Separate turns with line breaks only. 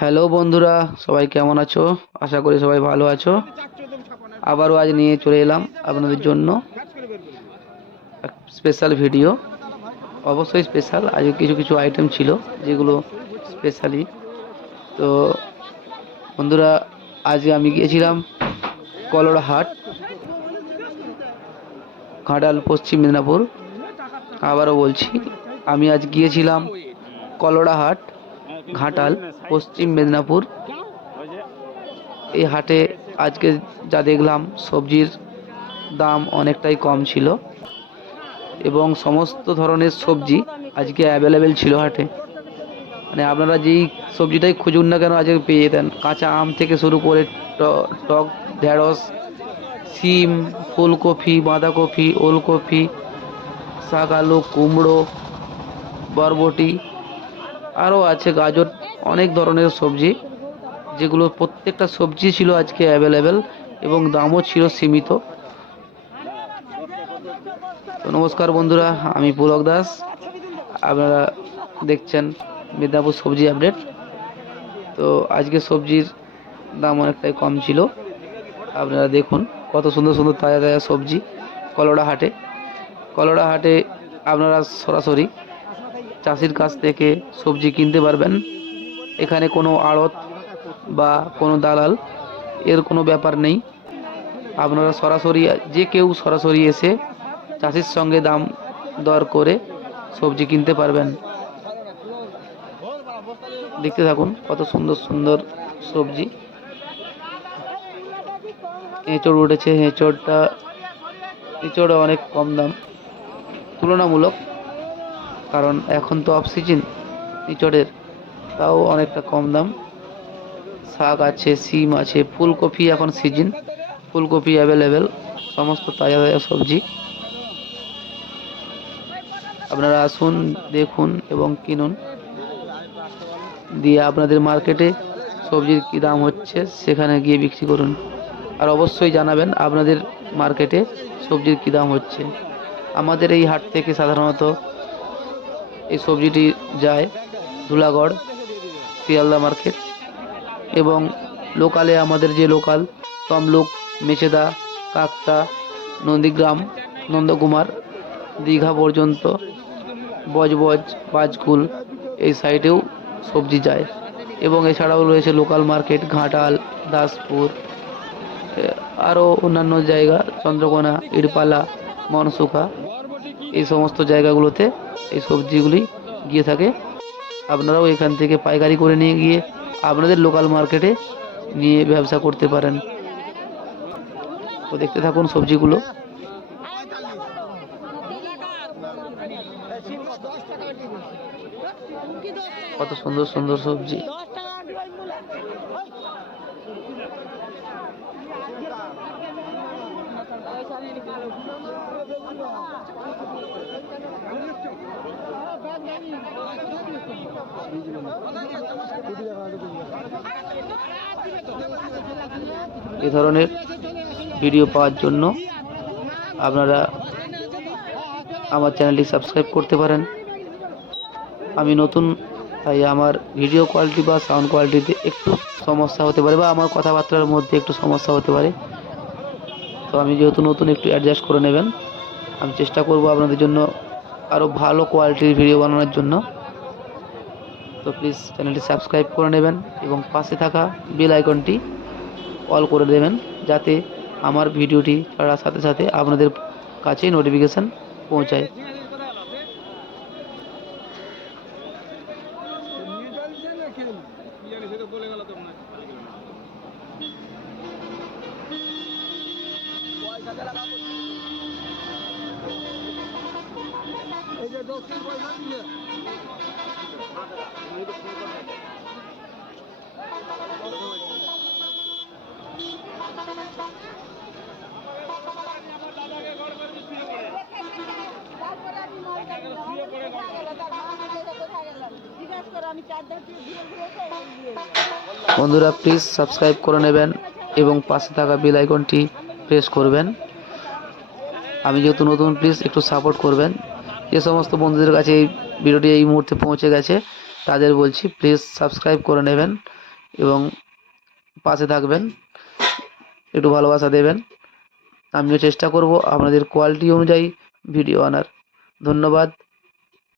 Hello বন্ধুরা, সবাই কেমন আছো? আশা করি সবাই ভালো আছো। আবারও আজ নিয়ে চলে এলাম আপনাদের জন্য স্পেশাল ভিডিও। অবশ্যই স্পেশাল আজ কিছু কিছু আইটেম ছিল, যেগুলো স্পেশালি তো বন্ধুরা আজ আমি গিয়েছিলাম কলোড়া হাট ঘাটাল, পশ্চিম মেদিনীপুর। আবারও বলছি, আমি আজ গিয়েছিলাম কলোড়া হাট ঘাটাল, পশ্চিম মেদিনীপুর। এই হাটে আজকে যা দেখলাম, সবজির দাম অনেকটাই কম ছিল এবং সমস্ত ধরনের সবজি আজকে অ্যাভেলেবেল ছিল হাটে। মানে আপনারা যেই সবজিটাই খুঁজুন না কেন আজকে পেয়ে যেতেন। কাঁচা আম থেকে শুরু করে টক, ঢেঁড়স, সিম, ফুলকপি, বাঁধাকপি, ওলকপি, শাক আলু, কুমড়ো, বরবটি আরও আছে গাজর, অনেক ধরনের সবজি, যেগুলো প্রত্যেকটা সবজি ছিল আজকে অ্যাভেলেবেল এবং দামও ছিল সীমিত। তো নমস্কার বন্ধুরা, আমি পুলক দাস। আপনারা দেখছেন মেদিনীপুর সবজি আপডেট তো আজকে সবজির দাম অনেকটাই কম ছিল। আপনারা দেখুন কত সুন্দর সুন্দর তাজা তাজা সবজি কলোড়া হাটে কলোড়া হাটে আপনারা সরাসরি চাষির কাছ থেকে সবজি কিনতে পারবেন। এখানে কোনো আড়ত বা কোনো দালাল, এর কোনো ব্যাপার নেই। আপনারা সরাসরি, যে কেউ সরাসরি এসে চাষির সঙ্গে দাম দর করে সবজি কিনতে পারবেন। দেখতে থাকুন কত সুন্দর সুন্দর সবজি। এঁচড় উঠেছে, এঁচড়টা, এঁচড়ে অনেক কম দাম। তুলনামূলক কারণ এখন তো অফ সিজন ইঁচড়ের তাও অনেকটা কম দাম। শাক আছে সিম আছে, ফুলকপি এখন সিজন ফুলকপি অ্যাভেলেবেল সমস্ত তাজা তাজা সবজি। আপনারা আসুন, দেখুন এবং কিনুন। দিয়ে আপনাদের মার্কেটে সবজির কী দাম হচ্ছে, সেখানে গিয়ে বিক্রি করুন। আর অবশ্যই জানাবেন আপনাদের মার্কেটে সবজির কী দাম হচ্ছে। আমাদের এই হাট থেকে সাধারণত এই সবজিটি যায় ধুলাগড়, শিয়ালদা মার্কেট এবং লোকালে আমাদের যে লোকাল তমলুক, মেছেদা কাকতা নন্দীগ্রাম, নন্দকুমার, দীঘা পর্যন্ত, বজবজ, বাজকুল এই সাইডেও সবজি যায় এবং এছাড়াও রয়েছে লোকাল মার্কেট ঘাটাল, দাসপুর আরও অন্যান্য জায়গা, চন্দ্রকোনা ইরপালা মনসুখা এই সমস্ত জায়গাগুলোতে এই সবজিগুলি গিয়ে থাকে। আপনারাও এখান থেকে পাইকারি করে নিয়ে গিয়ে আপনাদের লোকাল মার্কেটে নিয়ে ব্যবসা করতে পারেন। তো দেখতে থাকুন সবজিগুলো। কত সুন্দর সুন্দর সবজি। এ ধরনের ভিডিও পাওয়ার জন্য আপনারা আমার চ্যানেলটি সাবস্ক্রাইব করতে পারেন। আমি নতুন, তাই আমার ভিডিও কোয়ালিটি বা সাউন্ড কোয়ালিটিতে একটু সমস্যা হতে পারে বা আমার কথাবার্তার মধ্যে একটু সমস্যা হতে পারে। তো আমি যেহেতু নতুন, একটু অ্যাডজাস্ট করে নেবেন। আমি চেষ্টা করব আপনাদের জন্য আরও ভালো কোয়ালিটির ভিডিও বানানোর জন্য। তো প্লিজ চ্যানেলটি সাবস্ক্রাইব করে নেবেন এবং পাশে থাকা বেল আইকনটি অল করে দেবেন যাতে আমার ভিডিওটি ছাড়ার সাথে সাথে আপনাদের কাছে নোটিফিকেশান পৌঁছায়।
আমি
বন্ধুরা প্লিজ সাবস্ক্রাইব করে নেবেন এবং পাশে থাকা বেল আইকনটি প্রেস করবেন। আমি যেহেতু নতুন প্লিজ একটু সাপোর্ট করবেন। যে সমস্ত বন্ধুদের কাছে এই ভিডিওটি এই মুহূর্তে পৌঁছে গেছে, তাদের বলছি প্লিজ সাবস্ক্রাইব করে নেবেন এবং পাশে থাকবেন, একটু ভালোবাসা দেবেন। আমিও চেষ্টা করব আপনাদের কোয়ালিটি অনুযায়ী ভিডিও আনার। ধন্যবাদ।